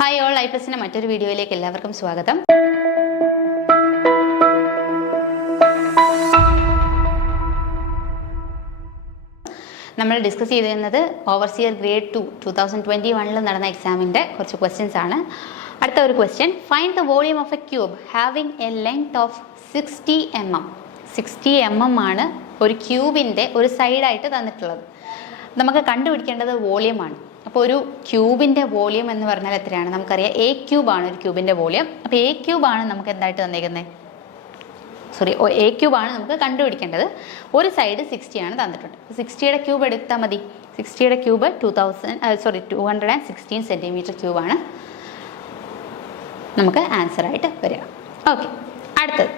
Hi all ലൈഫസിൻ്റെ മറ്റൊരു വീഡിയോയിലേക്ക് എല്ലാവർക്കും സ്വാഗതം. നമ്മൾ ഡിസ്കസ് ചെയ്തിരുന്നത് ഓവർസിയർ ഗ്രേഡ് 2 2021 നടന്ന എക്സാമിൻ്റെ കുറച്ച് ക്വസ്റ്റ്യൻസ് ആണ്. അടുത്ത ഒരു question, find the volume of A cube having A length of 60 mm. 60 mm ആണ് ഒരു ക്യൂബിൻ്റെ ഒരു സൈഡായിട്ട് തന്നിട്ടുള്ളത്. നമുക്ക് കണ്ടുപിടിക്കേണ്ടത് വോളിയമാണ്. അപ്പോൾ ഒരു ക്യൂബിൻ്റെ വോളിയം എന്ന് പറഞ്ഞാൽ എത്രയാണ്? നമുക്കറിയാം എ ക്യൂബാണ് ഒരു ക്യൂബിൻ്റെ വോളിയം. അപ്പോൾ എ ക്യൂബാണ് നമുക്ക് എന്തായിട്ട് തന്നേക്കുന്നത്? എ ക്യൂബാണ് നമുക്ക് കണ്ടുപിടിക്കേണ്ടത്. ഒരു സൈഡ് 60 ആണ് തന്നിട്ടുണ്ട്. 60യുടെ ക്യൂബ് എടുത്താൽ മതി. 60യുടെ ക്യൂബ് 216 സെൻറ്റിമീറ്റർ ക്യൂബാണ് നമുക്ക് ആൻസറായിട്ട് വരിക. ഓക്കെ, അടുത്തത്,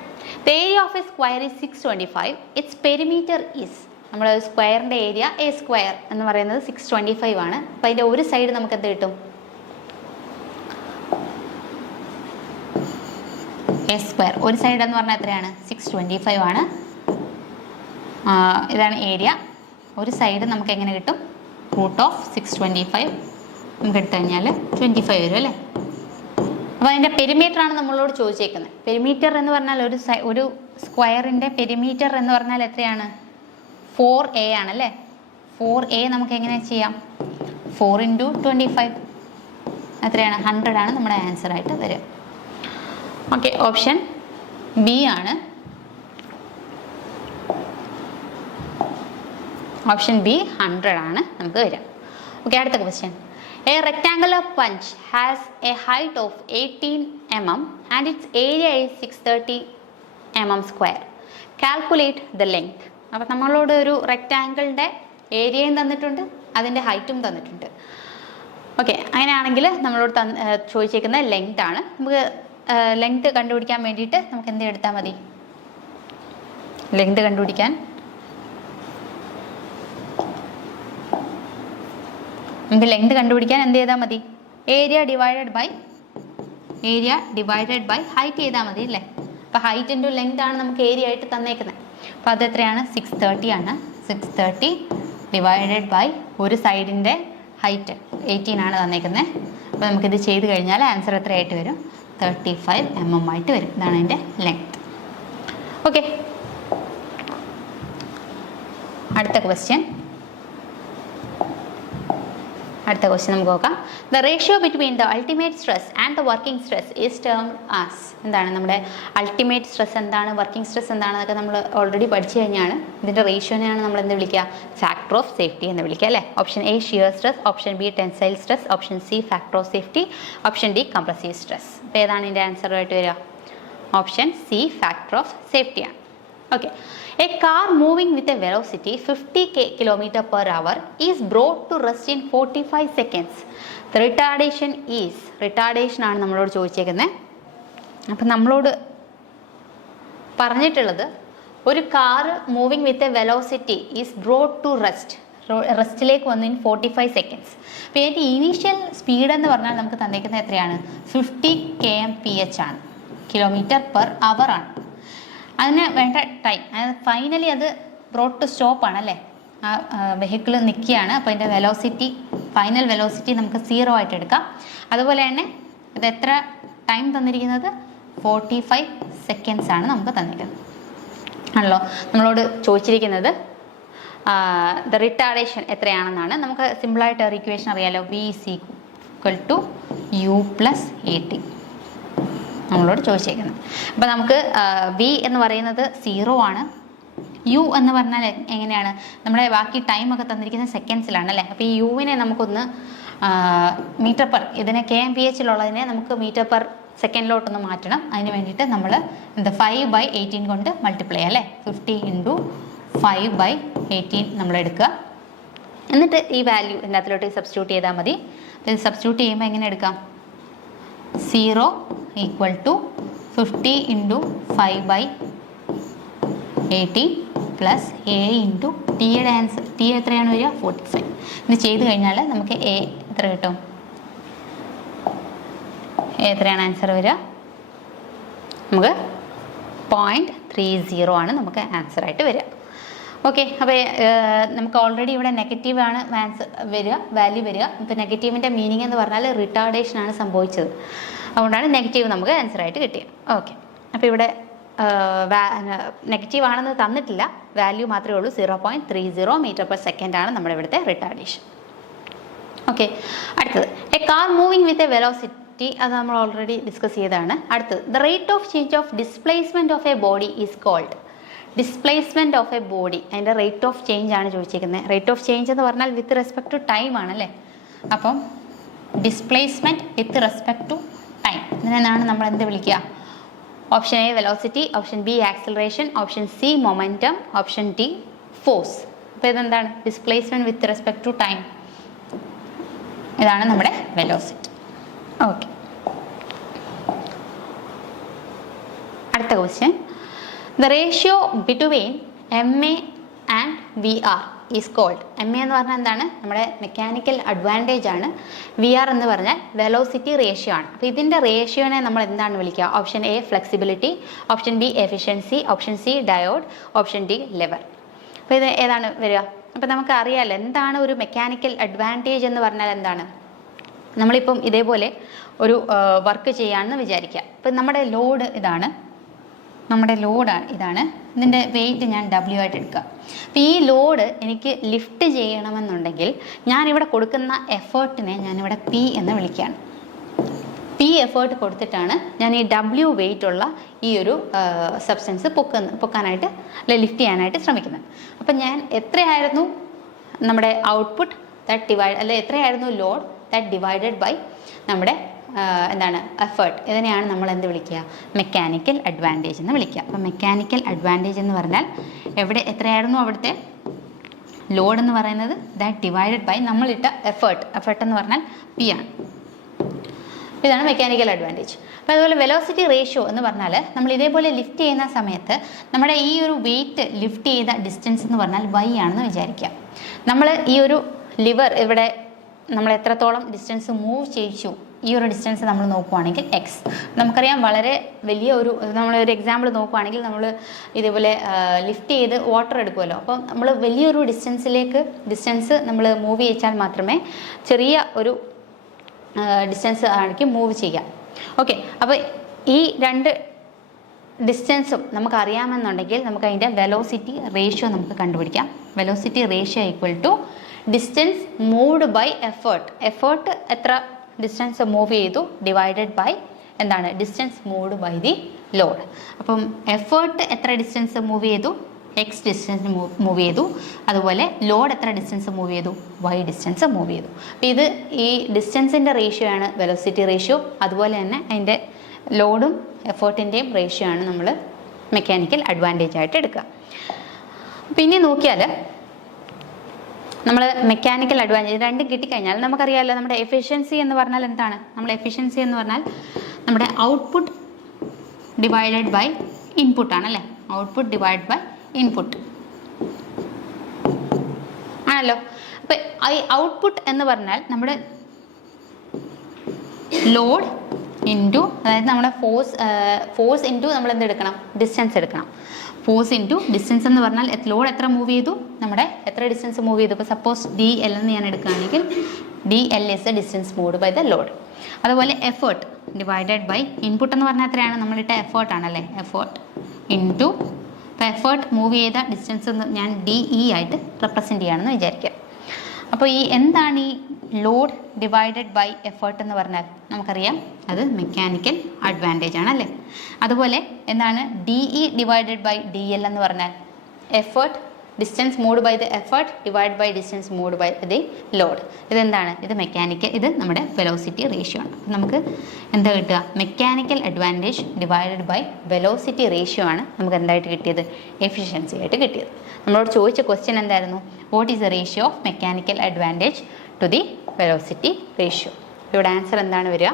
the area of A square is 625. It's perimeter is, നമ്മുടെ സ്ക്വയറിൻ്റെ ഏരിയ എ സ്ക്വയർ എന്ന് പറയുന്നത് 625 ആണ്. അപ്പോൾ അതിൻ്റെ ഒരു സൈഡ് നമുക്ക് എന്ത് കിട്ടും? A square. ഒരു സൈഡ് എന്ന് പറഞ്ഞാൽ എത്രയാണ്? 625 ആണ്. ഇതാണ് ഏരിയ. ഒരു സൈഡ് നമുക്ക് എങ്ങനെ കിട്ടും? √625 നമുക്ക് എടുത്തു കഴിഞ്ഞാൽ 25 വരും അല്ലേ? അപ്പോൾ അതിൻ്റെ പെരിമീറ്ററാണ് നമ്മളോട് ചോദിച്ചേക്കുന്നത്. പെരിമീറ്റർ എന്ന് പറഞ്ഞാൽ ഒരു സ്ക്വയറിൻ്റെ പെരിമീറ്റർ എന്ന് പറഞ്ഞാൽ എത്രയാണ്? 4a ആണല്ലേ? 4a നമുക്ക് എങ്ങനെ ചെയ്യാം? 4 × 25 എത്രയാണ്? 100 ആണ് നമ്മുടെ ആൻസറായിട്ട് വരിക. ഓക്കെ, ഓപ്ഷൻ ബി ആണ്. ഓപ്ഷൻ ബി 100 ആണ് നമുക്ക് വരിക. ഓക്കെ, അടുത്ത question, A rectangular punch has A height of 18 mm and it's area is 630 mm². Calculate the length. അപ്പോൾ നമ്മളോട് ഒരു റെക്റ്റാങ്കിളിൻ്റെ ഏരിയയും തന്നിട്ടുണ്ട്, അതിൻ്റെ ഹൈറ്റും തന്നിട്ടുണ്ട്. ഓക്കെ, അങ്ങനെയാണെങ്കിൽ നമ്മളോട് ചോദിച്ചേക്കുന്ന ലെങ്ത് ആണ്. നമുക്ക് ലെങ്ത് കണ്ടുപിടിക്കാൻ വേണ്ടിയിട്ട് നമുക്ക് എന്ത് എടുത്താൽ മതി? ലെങ്ത് കണ്ടുപിടിക്കാൻ എന്ത് ചെയ്താൽ മതി? ഏരിയ ഡിവൈഡഡ് ബൈ ഹൈറ്റ് ചെയ്താൽ മതി അല്ലേ? അപ്പോൾ ഹൈറ്റ് ഇൻറ്റു ലെങ്ത് ആണ് നമുക്ക് ഏരിയ ആയിട്ട് തന്നേക്കുന്നത്. അപ്പോൾ അതെത്രയാണ്? 630 ആണ്. 630 ഡിവൈഡഡ് ബൈ ഒരു സൈഡിൻ്റെ ഹൈറ്റ് 18 ആണ് തന്നേക്കുന്നത്. അപ്പോൾ നമുക്കിത് ചെയ്ത് കഴിഞ്ഞാൽ ആൻസർ എത്രയായിട്ട് വരും? 35 mm ആയിട്ട് വരും. ഇതാണ് അതിൻ്റെ ലെങ്ത്. ഓക്കെ, അടുത്ത ക്വസ്റ്റ്യൻ നമുക്ക് നോക്കാം. The ratio between the ultimate stress and the working stress is termed as. എന്താണ് നമ്മുടെ അൾട്ടിമേറ്റ് സ്ട്രെസ് എന്താണ്, വർക്കിംഗ് സ്ട്രെസ് എന്താണെന്നൊക്കെ നമ്മൾ ഓൾറെഡി പഠിച്ചു കഴിഞ്ഞാണ്. ഇതിൻ്റെ റേഷ്യോനെയാണ് നമ്മൾ എന്ത് വിളിക്കുക? ഫാക്ടർ ഓഫ് സേഫ്റ്റി എന്ന് വിളിക്കുക അല്ലേ? Option A shear stress, option B tensile stress, option C factor of safety, option D compressive stress. അപ്പോൾ ഏതാണ് ഇതിൻ്റെ ആൻസറായിട്ട് വരിക? ഓപ്ഷൻ സി ഫാക്ടർ ഓഫ് സേഫ്റ്റിയാണ്. Okay, a car moving with a velocity 50 km/h is brought to rest in 45 seconds. The retardation ആണ് നമ്മളോട് ചോദിച്ചേക്കുന്നത്. അപ്പം നമ്മളോട് പറഞ്ഞിട്ടുള്ളത് ഒരു car moving with a velocity is brought to റെസ്റ്റിലേക്ക് വന്നു ഇൻ 45 seconds. അപ്പോൾ ഇതിൻ്റെ ഇനീഷ്യൽ സ്പീഡ് എന്ന് പറഞ്ഞാൽ നമുക്ക് തന്നേക്കുന്നത് എത്രയാണ്? 50 km/h ആണ്, km/h ആണ്. അതിന് വേണ്ട ടൈം, അതായത് ഫൈനലി അത് ബ്രോട്ട് ടു സ്റ്റോപ്പ് ആണല്ലേ? ആ വെഹിക്കിൾ നിൽക്കുകയാണ്. അപ്പോൾ അതിൻ്റെ ഫൈനൽ വെലോസിറ്റി നമുക്ക് 0 ആയിട്ട് എടുക്കാം. അതുപോലെ തന്നെ ഇത് എത്ര ടൈം തന്നിരിക്കുന്നത്? 45 seconds ആണ് നമുക്ക് തന്നിരിക്കുന്നത് ആണല്ലോ. നമ്മളോട് ചോദിച്ചിരിക്കുന്നത് ദ റിട്ടാർഡേഷൻ എത്രയാണെന്നാണ്. നമുക്ക് സിമ്പിളായിട്ട് ഒരു ഇക്വേഷൻ അറിയാലോ, V = U + AT നമ്മളോട് ചോദിച്ചേക്കുന്നത്. അപ്പോൾ നമുക്ക് V എന്ന് പറയുന്നത് 0 ആണ്. U എന്ന് പറഞ്ഞാൽ എങ്ങനെയാണ്? നമ്മുടെ ബാക്കി ടൈമൊക്കെ തന്നിരിക്കുന്നത് സെക്കൻഡ്സിലാണ് അല്ലേ? അപ്പോൾ ഈ യുവിനെ നമുക്കൊന്ന് ഇതിനെ kmph നമുക്ക് m/s മാറ്റണം. അതിന് വേണ്ടിയിട്ട് നമ്മൾ 5/18 കൊണ്ട് മൾട്ടിപ്ലൈ അല്ലേ? 50 × 5/18 നമ്മൾ എടുക്കുക. എന്നിട്ട് ഈ വാല്യൂ ഇതിനകത്തിലോട്ട് സബ്സ്റ്റിറ്റ്യൂട്ട് ചെയ്താൽ മതി. ഇത് സബ്സ്റ്റിറ്റ്യൂട്ട് ചെയ്യുമ്പോൾ എങ്ങനെ എടുക്കാം? 0 = 50 × 5/18 + a × ടിയുടെ ആൻസർ. ടി എത്രയാണ് വരിക? 45. ഇത് ചെയ്ത് കഴിഞ്ഞാൽ നമുക്ക് എ എത്ര കിട്ടും? എത്രയാണ് ആൻസർ വരിക? നമുക്ക് 0.30 ആണ് നമുക്ക് ആൻസറായിട്ട് വരിക. ഓക്കെ, അപ്പോൾ നമുക്ക് ഓൾറെഡി ഇവിടെ നെഗറ്റീവാണ് വാല്യൂ വരിക. ഇപ്പോൾ നെഗറ്റീവിൻ്റെ മീനിങ് എന്ന് പറഞ്ഞാൽ റിട്ടാർഡേഷൻ ആണ് സംഭവിച്ചത്. അതുകൊണ്ടാണ് നെഗറ്റീവ് നമുക്ക് ആൻസറായിട്ട് കിട്ടിയത്. ഓക്കെ, അപ്പോൾ ഇവിടെ നെഗറ്റീവ് ആണെന്ന് തന്നിട്ടില്ല, വാല്യൂ മാത്രമേ ഉള്ളൂ. 0.30 m/s ആണ് നമ്മുടെ ഇവിടുത്തെ റിട്ടാർഡേഷൻ. ഓക്കെ, അടുത്തത് a car moving with a velocity, അത് നമ്മൾ ഓൾറെഡി ഡിസ്കസ് ചെയ്തതാണ്. അടുത്തത് the rate of change of displacement of a body is called. Displacement of a body, അതിൻ്റെ റേറ്റ് ഓഫ് ചേഞ്ച് ആണ് ചോദിച്ചിരിക്കുന്നത്. റേറ്റ് ഓഫ് ചേഞ്ച് എന്ന് പറഞ്ഞാൽ വിത്ത് റെസ്പെക്ട് ടു ടൈം ആണല്ലേ. അപ്പം displacement with respect to time, ഇതിനാണ് നമ്മൾ എന്ത് വിളിക്കുക? Option a velocity, option b acceleration, option c momentum, option d force. അപ്പോൾ ഇതെന്താണ്? Displacement with respect to time. ഇതാണ് നമ്മുടെ വെലോസിറ്റി. ഓക്കെ, അടുത്ത question. The ratio between MA and VR is called. MA എന്ന് പറഞ്ഞാൽ എന്താണ്? നമ്മുടെ മെക്കാനിക്കൽ അഡ്വാൻറ്റേജ് ആണ്. VR എന്ന് പറഞ്ഞാൽ വെലോസിറ്റി റേഷ്യോ ആണ്. അപ്പോൾ ഇതിൻ്റെ റേഷ്യോനെ നമ്മൾ എന്താണ് വിളിക്കുക? Option A flexibility, option B efficiency, option C diode, option D level. അപ്പോൾ ഇത് ഏതാണ് വരിക? അപ്പോൾ നമുക്ക് അറിയാമല്ലോ എന്താണ് ഒരു മെക്കാനിക്കൽ അഡ്വാൻറ്റേജ് എന്ന് പറഞ്ഞാൽ എന്താണ്. നമ്മളിപ്പം ഇതേപോലെ ഒരു വർക്ക് ചെയ്യാമെന്ന് വിചാരിക്കുക. ഇപ്പം നമ്മുടെ ലോഡ് ഇതാണ്, ഇതാണ്. ഇതിൻ്റെ വെയിറ്റ് ഞാൻ W ആയിട്ട് എടുക്കുക. അപ്പോൾ ഈ ലോഡ് എനിക്ക് ലിഫ്റ്റ് ചെയ്യണമെന്നുണ്ടെങ്കിൽ ഞാനിവിടെ കൊടുക്കുന്ന എഫേർട്ടിനെ ഞാനിവിടെ P എന്ന് വിളിക്കുകയാണ്. P എഫേർട്ട് കൊടുത്തിട്ടാണ് ഞാൻ ഈ W വെയിറ്റ് ഉള്ള ഈ ഒരു സബ്സ്റ്റൻസ് പൊക്കാനായിട്ട് അല്ലെ ലിഫ്റ്റ് ചെയ്യാനായിട്ട് ശ്രമിക്കുന്നത്. അപ്പം ഞാൻ എത്രയായിരുന്നു നമ്മുടെ ഔട്ട്പുട്ട് ദാറ്റ് ഡിവൈഡ് അല്ലെ എത്രയായിരുന്നു ലോഡ് ദാറ്റ് ഡിവൈഡഡ് ബൈ നമ്മുടെ എന്താണ് എഫേർട്ട്. ഇതിനെയാണ് നമ്മൾ എന്ത് വിളിക്കുക? മെക്കാനിക്കൽ അഡ്വാൻറ്റേജ് എന്ന് വിളിക്കുക. അപ്പം മെക്കാനിക്കൽ അഡ്വാൻറ്റേജ് എന്ന് പറഞ്ഞാൽ എത്രയായിരുന്നു അവിടുത്തെ ലോഡ് എന്ന് പറയുന്നത് ദാറ്റ് ഡിവൈഡഡ് ബൈ നമ്മളിട്ട എഫേർട്ട് എന്ന് പറഞ്ഞാൽ P ആണ്. ഇതാണ് മെക്കാനിക്കൽ അഡ്വാൻറ്റേജ്. അപ്പോൾ അതുപോലെ വെലോസിറ്റി റേഷ്യോ എന്ന് പറഞ്ഞാൽ നമ്മൾ ഇതേപോലെ ലിഫ്റ്റ് ചെയ്യുന്ന സമയത്ത് നമ്മുടെ ഈ ഒരു വെയിറ്റ് ലിഫ്റ്റ് ചെയ്ത ഡിസ്റ്റൻസ് എന്ന് പറഞ്ഞാൽ Y ആണെന്ന് വിചാരിക്കുക. നമ്മൾ ഈ ഒരു ലിവർ ഇവിടെ നമ്മൾ എത്രത്തോളം ഡിസ്റ്റൻസ് മൂവ് ചെയ്യിച്ചു, ഈ ഒരു ഡിസ്റ്റൻസ് നമ്മൾ നോക്കുവാണെങ്കിൽ X. നമുക്കറിയാം വളരെ വലിയ നമ്മളൊരു എക്സാമ്പിൾ നോക്കുവാണെങ്കിൽ നമ്മൾ ഇതേപോലെ ലിഫ്റ്റ് ചെയ്ത് വാട്ടർ എടുക്കുമല്ലോ. അപ്പോൾ നമ്മൾ വലിയൊരു ഡിസ്റ്റൻസ് നമ്മൾ മൂവ് ചെയ്യിച്ചാൽ മാത്രമേ ചെറിയ ഒരു ഡിസ്റ്റൻസ് ആണെങ്കിൽ മൂവ് ചെയ്യാം. ഓക്കെ, അപ്പോൾ ഈ രണ്ട് ഡിസ്റ്റൻസും നമുക്ക് അറിയാമെന്നുണ്ടെങ്കിൽ നമുക്ക് അതിൻ്റെ വെലോസിറ്റി റേഷ്യോ നമുക്ക് കണ്ടുപിടിക്കാം. Velocity ratio equal to distance moved by effort എത്ര ഡിസ്റ്റൻസ് മൂവ് ചെയ്തു ഡിവൈഡഡ് ബൈ എന്താണ് distance moved by the load. അപ്പം എഫേർട്ട് എത്ര ഡിസ്റ്റൻസ് മൂവ് ചെയ്തു? X ഡിസ്റ്റൻസ് മൂവ് ചെയ്തു. അതുപോലെ ലോഡ് എത്ര ഡിസ്റ്റൻസ് മൂവ് ചെയ്തു? Y ഡിസ്റ്റൻസ് മൂവ് ചെയ്തു. അപ്പോൾ ഈ ഡിസ്റ്റൻസിൻ്റെ റേഷ്യോ ആണ് വെലോസിറ്റി റേഷ്യോ. അതുപോലെ തന്നെ അതിൻ്റെ ലോഡും എഫേർട്ടിൻ്റെയും റേഷ്യോ ആണ് നമ്മൾ മെക്കാനിക്കൽ അഡ്വാൻറ്റേജ് ആയിട്ട് എടുക്കുക. പിന്നെ നോക്കിയാൽ നമ്മൾ മെക്കാനിക്കൽ അഡ്വാൻറ്റേജ് രണ്ടും കിട്ടിക്കഴിഞ്ഞാൽ നമുക്കറിയാമല്ലോ നമ്മുടെ എഫിഷ്യൻസി എന്ന് പറഞ്ഞാൽ എന്താണ്? നമ്മുടെ എഫിഷ്യൻസി എന്ന് പറഞ്ഞാൽ നമ്മുടെ ഔട്ട്പുട്ട് ഡിവൈഡഡ് ബൈ ഇൻപുട്ട് ആണല്ലേ. ഔട്ട്പുട്ട് ഡിവൈഡ് ബൈ ഇൻപുട്ട് ആണല്ലോ. അപ്പോൾ ഈ ഔട്ട്പുട്ട് എന്ന് പറഞ്ഞാൽ നമ്മുടെ ലോഡ് ഇൻറ്റു അതായത് നമ്മുടെ ഫോഴ്സ് ഇൻറ്റു നമ്മൾ എന്തെടുക്കണം? ഡിസ്റ്റൻസ് എടുക്കണം. ഫോഴ്സ് ഇൻറ്റു ഡിസ്റ്റൻസ് എന്ന് പറഞ്ഞാൽ ലോഡ് എത്ര മൂവ് ചെയ്തു, നമ്മുടെ എത്ര ഡിസ്റ്റൻസ് മൂവ് ചെയ്തു. ഇപ്പോൾ സപ്പോസ് DL എന്ന് ഞാൻ എടുക്കുകയാണെങ്കിൽ DL is the distance moved by the load. അതുപോലെ എഫേർട്ട് ഡിവൈഡഡ് ബൈ ഇൻപുട്ട് എന്ന് പറഞ്ഞാൽ എത്രയാണ്? നമ്മളിട്ട എഫേർട്ട് ആണല്ലേ. എഫേർട്ട് ഇൻറ്റു ഇപ്പോൾ എഫേർട്ട് മൂവ് ചെയ്ത ഡിസ്റ്റൻസ് ഞാൻ DE ആയിട്ട് റെപ്രസെൻറ്റ് ചെയ്യുകയാണെന്ന് വിചാരിക്കുക. അപ്പോൾ എന്താണ് ഈ ലോഡ് ഡിവൈഡഡ് ബൈ എഫേർട്ട് എന്ന് പറഞ്ഞാൽ നമുക്കറിയാം അത് മെക്കാനിക്കൽ അഡ്വാൻറ്റേജ് ആണല്ലേ. അതുപോലെ എന്താണ് DE ഡിവൈഡഡ് ബൈ DL എന്ന് പറഞ്ഞാൽ effort distance moved by the effort divide by distance moved by the load. ഇതെന്താണ്? ഇത് മെക്കാനിക്കൽ, ഇത് നമ്മുടെ വെലോസിറ്റി റേഷ്യോ ആണ്. അപ്പം നമുക്ക് എന്താ കിട്ടുക? Mechanical advantage divided by velocity ratio ആണ് നമുക്ക് എന്തായിട്ട് കിട്ടിയത്? എഫിഷ്യൻസി ആയിട്ട് കിട്ടിയത്. നമ്മളോട് ചോദിച്ച ക്വസ്റ്റ്യൻ എന്തായിരുന്നു? What is the ratio of mechanical advantage to the velocity ratio? ഇവിടെ ആൻസർ എന്താണ് വരിക?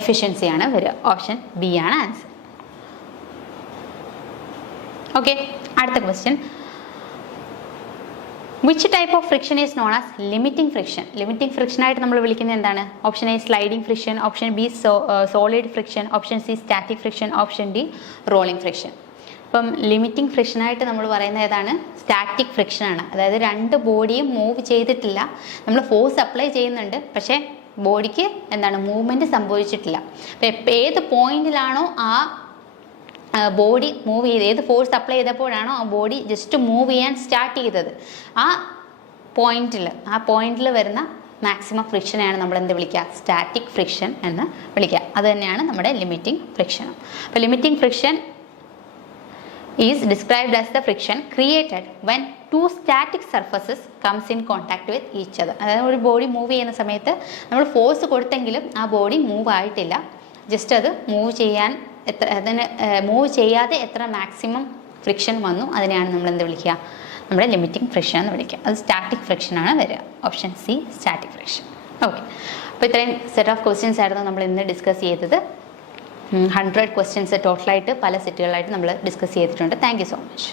എഫിഷ്യൻസി ആണ് വരിക. ഓപ്ഷൻ ബി ആണ് ആൻസർ. ഓക്കെ, അടുത്ത question. Which type of friction is known as limiting friction? Limiting friction ആയിട്ട് നമ്മൾ വിളിക്കുന്നത് എന്താണ്? Option a sliding friction, option b solid friction, option c static friction, option d rolling friction. ഇപ്പം limiting ഫ്രിക്ഷനായിട്ട് നമ്മൾ പറയുന്നത് ഏതാണ്? സ്റ്റാറ്റിക് ഫ്രിക്ഷനാണ്. അതായത് രണ്ട് ബോഡിയും മൂവ് ചെയ്തിട്ടില്ല, നമ്മൾ ഫോഴ്സ് അപ്ലൈ ചെയ്യുന്നുണ്ട്, പക്ഷേ ബോഡിക്ക് എന്താണ് മൂവ്മെൻറ്റ് സംഭവിച്ചിട്ടില്ല. അപ്പം ഏത് പോയിന്റിലാണോ ആ ബോഡി മൂവ് ചെയ്ത്, ഏത് ഫോഴ്സ് അപ്ലൈ ചെയ്തപ്പോഴാണോ ആ ബോഡി ജസ്റ്റ് മൂവ് ചെയ്യാൻ സ്റ്റാർട്ട് ചെയ്തത്, ആ പോയിന്റിൽ വരുന്ന മാക്സിമം ഫ്രിക്ഷനെയാണ് നമ്മൾ എന്ത് വിളിക്കുക? സ്റ്റാറ്റിക് ഫ്രിക്ഷൻ എന്ന് വിളിക്കുക. അത് തന്നെയാണ് നമ്മുടെ ലിമിറ്റിംഗ് ഫ്രിക്ഷൻ. അപ്പോൾ limiting friction is described as the friction created when two static surfaces comes in contact with each other. അതായത് ഒരു ബോഡി മൂവ് ചെയ്യുന്ന സമയത്ത് നമ്മൾ ഫോഴ്സ് കൊടുത്തെങ്കിലും ആ ബോഡി മൂവ് ആയിട്ടില്ല, ജസ്റ്റ് അത് മൂവ് ചെയ്യാതെ എത്ര മാക്സിമം ഫ്രിക്ഷൻ വന്നു അതിനെയാണ് നമ്മൾ എന്ത് വിളിക്കുക? നമ്മുടെ ലിമിറ്റിംഗ് ഫ്രിക്ഷൻ എന്ന് വിളിക്കുക. അത് സ്റ്റാറ്റിക് ഫ്രിക്ഷനാണ് വരിക. Option c static friction. Okay, അപ്പോൾ ഇത്രയും സെറ്റ് ഓഫ് ക്വസ്റ്റ്യൻസ് ആയിരുന്നു നമ്മൾ ഇന്ന് ഡിസ്കസ് ചെയ്തത്. 100 ക്വസ്റ്റ്യൻസ് ടോട്ടലായിട്ട് പല സെറ്റുകളായിട്ട് നമ്മൾ ഡിസ്കസ് ചെയ്തിട്ടുണ്ട്. Thank you so much.